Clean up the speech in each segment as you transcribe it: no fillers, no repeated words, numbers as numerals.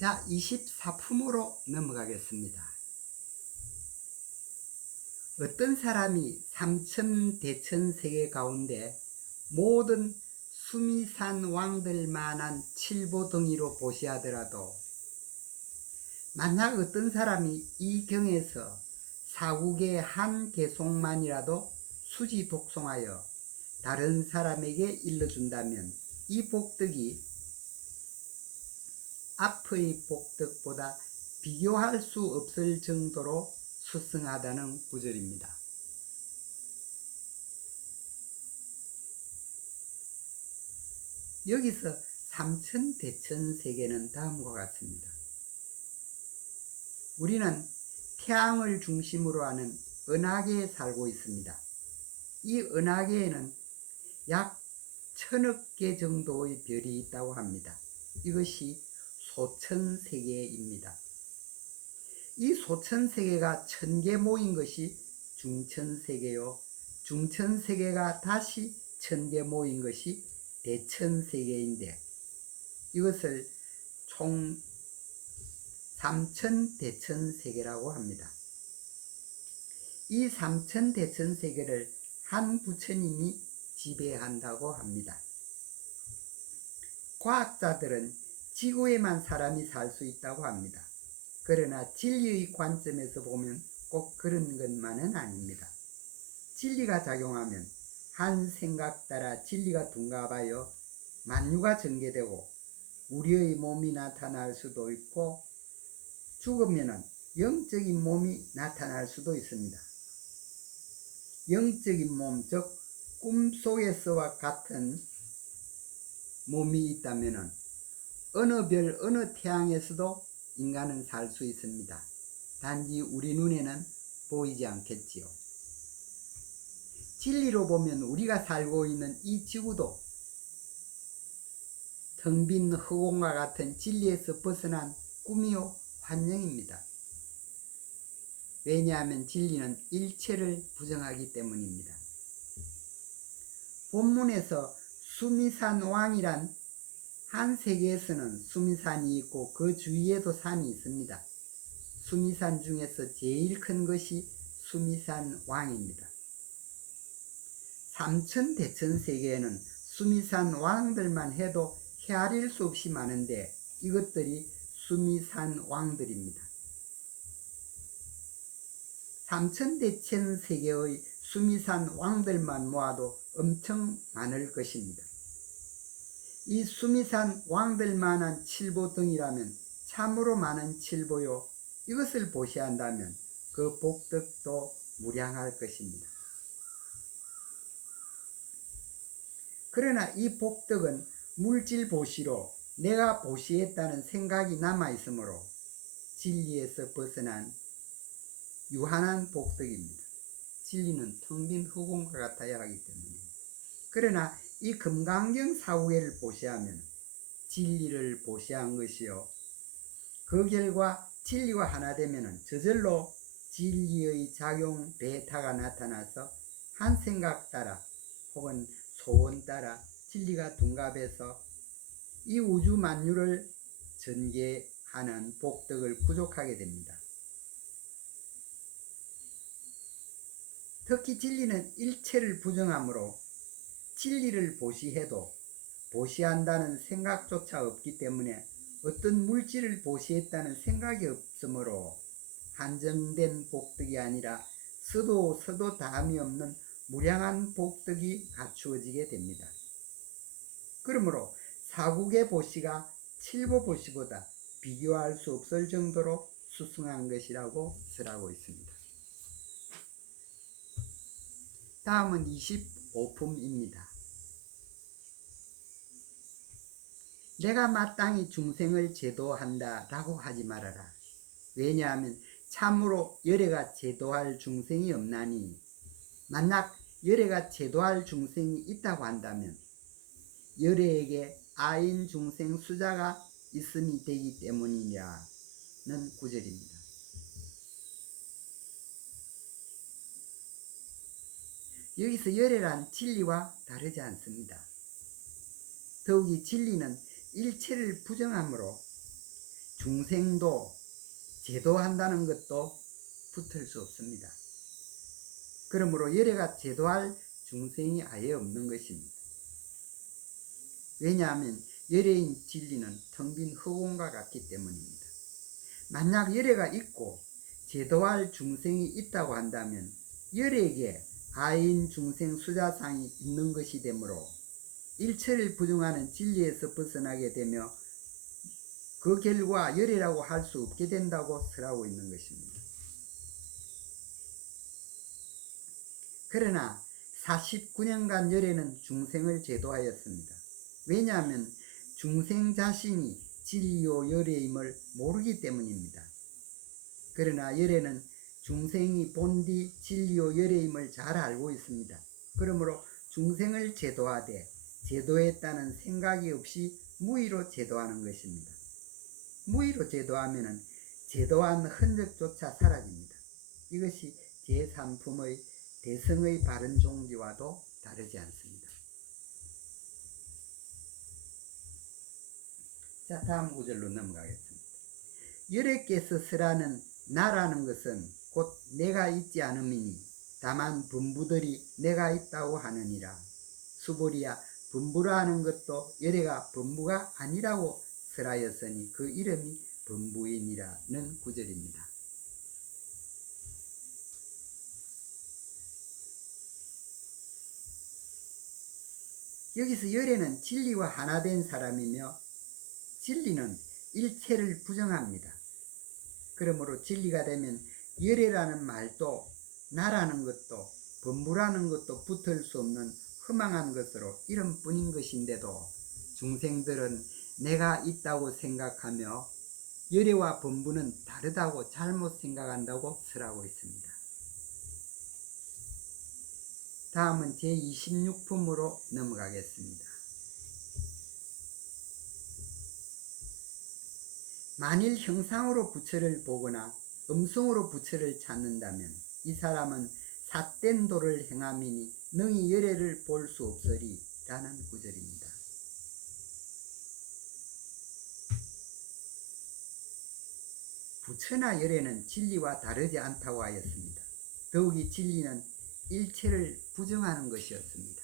자, 24품으로 넘어가겠습니다. 어떤 사람이 삼천대천세계 가운데 모든 수미산 왕들만한 칠보덩이로 보시하더라도 만약 어떤 사람이 이 경에서 사국의 한 개송만이라도 수지 독송하여 다른 사람에게 일러준다면 이 복덕이 앞의 복덕보다 비교할 수 없을 정도로 수승하다는 구절입니다. 여기서 삼천대천세계는 다음과 같습니다. 우리는 태양을 중심으로 하는 은하계에 살고 있습니다. 이 은하계에는 약 1000억 개 정도의 별이 있다고 합니다. 이것이 소천세계입니다. 이 소천세계가 1000개 모인 것이 중천세계요, 중천세계가 다시 1000개 모인 것이 대천세계인데 이것을 총 삼천대천세계라고 합니다. 이 삼천대천세계를 한 부처님이 지배한다고 합니다. 과학자들은 지구에만 사람이 살 수 있다고 합니다. 그러나 진리의 관점에서 보면 꼭 그런 것만은 아닙니다. 진리가 작용하면 한 생각 따라 진리가 둔갑하여 만유가 전개되고 우리의 몸이 나타날 수도 있고 죽으면 영적인 몸이 나타날 수도 있습니다. 영적인 몸, 즉 꿈속에서와 같은 몸이 있다면 어느 별, 어느 태양에서도 인간은 살 수 있습니다. 단지 우리 눈에는 보이지 않겠지요. 진리로 보면 우리가 살고 있는 이 지구도 텅 빈 허공과 같은 진리에서 벗어난 꿈이요 환영입니다. 왜냐하면 진리는 일체를 부정하기 때문입니다. 본문에서 수미산 왕이란 한 세계에서는 수미산이 있고 그 주위에도 산이 있습니다. 수미산 중에서 제일 큰 것이 수미산 왕입니다. 삼천대천세계에는 수미산 왕들만 해도 헤아릴 수 없이 많은데 이것들이 수미산 왕들입니다. 삼천대천세계의 수미산 왕들만 모아도 엄청 많을 것입니다. 이 수미산 왕들만한 칠보등이라면 참으로 많은 칠보요, 이것을 보시한다면 그 복덕도 무량할 것입니다. 그러나 이 복덕은 물질 보시로 내가 보시했다는 생각이 남아있으므로 진리에서 벗어난 유한한 복덕입니다. 진리는 텅 빈 허공과 같아야 하기 때문입니다. 그러나 이 금강경 사후회를 보시하면 진리를 보시한 것이요, 그 결과 진리와 하나 되면 저절로 진리의 작용 배타가 나타나서 한 생각 따라 혹은 소원 따라 진리가 둔갑해서 이 우주 만유를 전개하는 복덕을 구족하게 됩니다. 특히 진리는 일체를 부정하므로 진리를 보시해도 보시한다는 생각조차 없기 때문에 어떤 물질을 보시했다는 생각이 없으므로 한정된 복덕이 아니라 서도 다함이 없는 무량한 복덕이 갖추어지게 됩니다. 그러므로 사국의 보시가 칠보 보시보다 비교할 수 없을 정도로 수승한 것이라고 설하고 있습니다. 다음은 25품입니다. 내가 마땅히 중생을 제도한다 라고 하지 말아라. 왜냐하면 참으로 열애가 제도할 중생이 없나니 만약 열애가 제도할 중생이 있다고 한다면 열애에게 아인 중생 수자가 있음이 되기 때문이라는 구절입니다. 여기서 열애란 진리와 다르지 않습니다. 더욱이 진리는 일체를 부정하므로 중생도 제도한다는 것도 붙을 수 없습니다. 그러므로 열애가 제도할 중생이 아예 없는 것입니다. 왜냐하면 열애인 진리는 텅 빈 허공과 같기 때문입니다. 만약 열애가 있고 제도할 중생이 있다고 한다면 열애에게 아인 중생 수자상이 있는 것이 되므로 일체를 부정하는 진리에서 벗어나게 되며 그 결과 열애라고 할 수 없게 된다고 설하고 있는 것입니다. 그러나 49년간 열애는 중생을 제도하였습니다. 왜냐하면 중생 자신이 진리요 열애임을 모르기 때문입니다. 그러나 열애는 중생이 본디 진리요 열애임을 잘 알고 있습니다. 그러므로 중생을 제도하되 제도했다는 생각이 없이 무의로 제도하는 것입니다. 무의로 제도하면 제도한 흔적조차 사라집니다. 이것이 제3품의 대성의 바른 종지와도 다르지 않습니다. 자, 다음 구절로 넘어가겠습니다. 열애께서 설하는 나라는 것은 곧 내가 있지 않음이니 다만 분부들이 내가 있다고 하느니라. 수보리야, 분부라 하는 것도 열애가 분부가 아니라고 설하였으니 그 이름이 분부이니라는 구절입니다. 여기서 열애는 진리와 하나 된 사람이며 진리는 일체를 부정합니다. 그러므로 진리가 되면 열애라는 말도 나라는 것도 분부라는 것도 붙을 수 없는 허망한 것으로 이름뿐인 것인데도 중생들은 내가 있다고 생각하며 열애와 분부는 다르다고 잘못 생각한다고 설하고 있습니다. 다음은 제26품으로 넘어가겠습니다. 만일 형상으로 부처를 보거나 음성으로 부처를 찾는다면 이 사람은 삿된 도를 행함이니 능히 열애를 볼 수 없으리 라는 구절입니다. 부처나 열애는 진리와 다르지 않다고 하였습니다. 더욱이 진리는 일체를 부정하는 것이었습니다.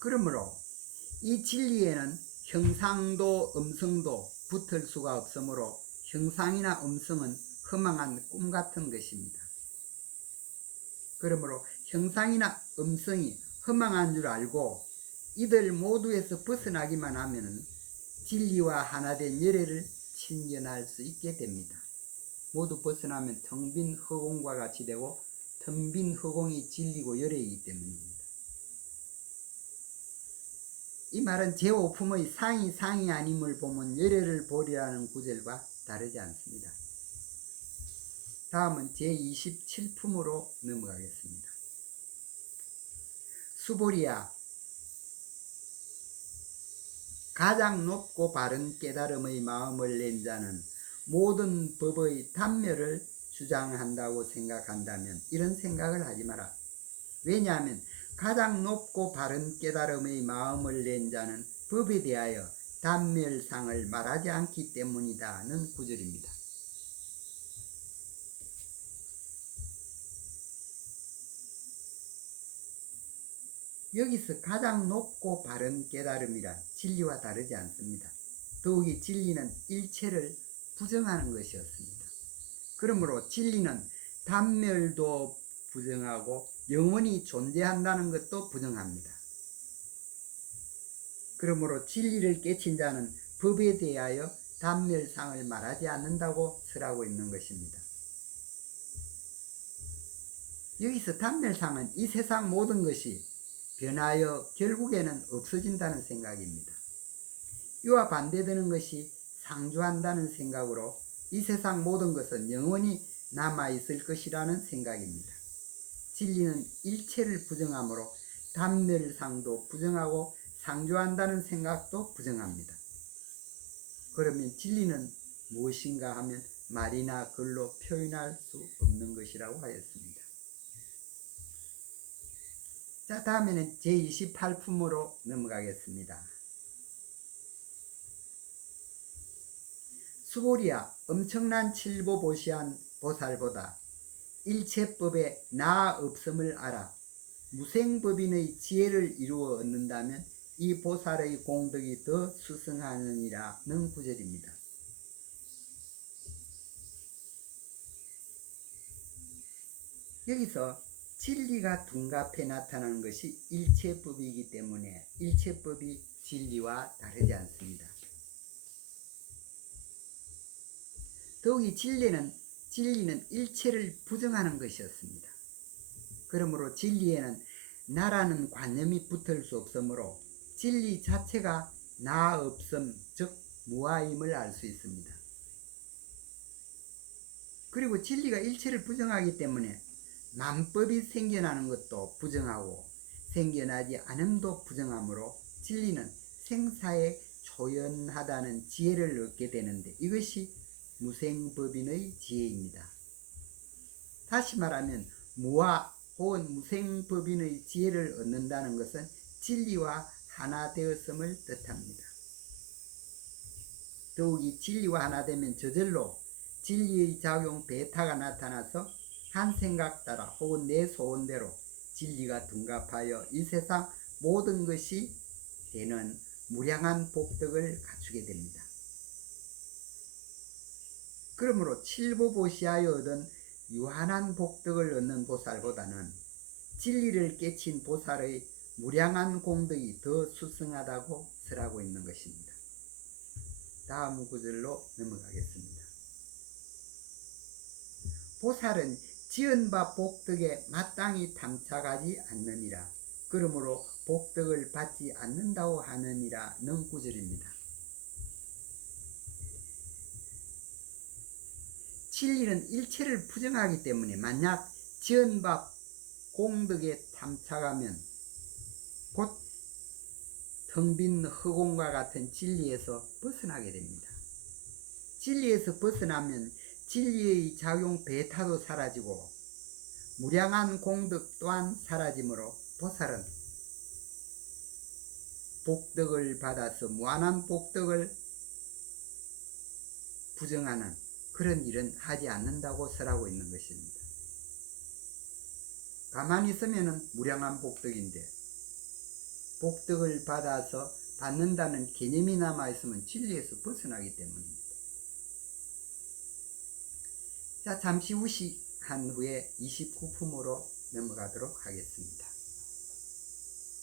그러므로 이 진리에는 형상도 음성도 붙을 수가 없으므로 형상이나 음성은 허망한 꿈 같은 것입니다. 그러므로 형상이나 음성이 허망한 줄 알고 이들 모두에서 벗어나기만 하면 진리와 하나 된 열애를 친견할 수 있게 됩니다. 모두 벗어나면 텅 빈 허공과 같이 되고 텅 빈 허공이 진리고 열애이기 때문입니다. 이 말은 제5품의 상이 아님을 보면 열애를 보리라는 구절과 다르지 않습니다. 다음은 제27품으로 넘어가겠습니다. 수보리야, 가장 높고 바른 깨달음의 마음을 낸 자는 모든 법의 단멸을 주장한다고 생각한다면 이런 생각을 하지 마라. 왜냐하면 가장 높고 바른 깨달음의 마음을 낸 자는 법에 대하여 단멸상을 말하지 않기 때문이다는 구절입니다. 여기서 가장 높고 바른 깨달음이란 진리와 다르지 않습니다. 더욱이 진리는 일체를 부정하는 것이었습니다. 그러므로 진리는 단멸도 부정하고 영원히 존재한다는 것도 부정합니다. 그러므로 진리를 깨친 자는 법에 대하여 단멸상을 말하지 않는다고 설하고 있는 것입니다. 여기서 단멸상은 이 세상 모든 것이 변하여 결국에는 없어진다는 생각입니다. 이와 반대되는 것이 상주한다는 생각으로 이 세상 모든 것은 영원히 남아있을 것이라는 생각입니다. 진리는 일체를 부정하므로 단멸상도 부정하고 상주한다는 생각도 부정합니다. 그러면 진리는 무엇인가 하면 말이나 글로 표현할 수 없는 것이라고 하였습니다. 자, 다음에는 제28품으로 넘어가겠습니다. 수고리야, 엄청난 칠보보시한 보살보다 일체법에 나 없음을 알아 무생법인의 지혜를 이루어 얻는다면 이 보살의 공덕이 더 수승하느니라는 구절입니다. 여기서 진리가 둔갑해 나타나는 것이 일체법이기 때문에 일체법이 진리와 다르지 않습니다. 더욱이 진리는 일체를 부정하는 것이었습니다. 그러므로 진리에는 나라는 관념이 붙을 수 없으므로 진리 자체가 나 없음, 즉 무아임을 알 수 있습니다. 그리고 진리가 일체를 부정하기 때문에 만법이 생겨나는 것도 부정하고 생겨나지 않음도 부정하므로 진리는 생사에 조연하다는 지혜를 얻게 되는데 이것이 무생법인의 지혜입니다. 다시 말하면 무아 혹은 무생법인의 지혜를 얻는다는 것은 진리와 하나 되었음을 뜻합니다. 더욱이 진리와 하나 되면 저절로 진리의 작용 베타가 나타나서 한 생각 따라 혹은 내 소원대로 진리가 둔갑하여 이 세상 모든 것이 되는 무량한 복덕을 갖추게 됩니다. 그러므로 칠보보시하여 얻은 유한한 복덕을 얻는 보살보다는 진리를 깨친 보살의 무량한 공덕이 더 수승하다고 설하고 있는 것입니다. 다음 구절로 넘어가겠습니다. 보살은 지은 바 복덕에 마땅히 탐착하지 않느니라. 그러므로 복덕을 받지 않는다고 하느니라는 구절입니다. 진리는 일체를 부정하기 때문에 만약 지은 바 공덕에 탐착하면 곧 텅 빈 허공과 같은 진리에서 벗어나게 됩니다. 진리에서 벗어나면 진리의 작용 베타도 사라지고 무량한 공덕 또한 사라지므로 보살은 복덕을 받아서 무한한 복덕을 부정하는 그런 일은 하지 않는다고 설하고 있는 것입니다. 가만히 있으면 무량한 복덕인데 복덕을 받아서 받는다는 개념이 남아있으면 진리에서 벗어나기 때문입니다. 자, 잠시 후시한 후에 29품으로 넘어가도록 하겠습니다.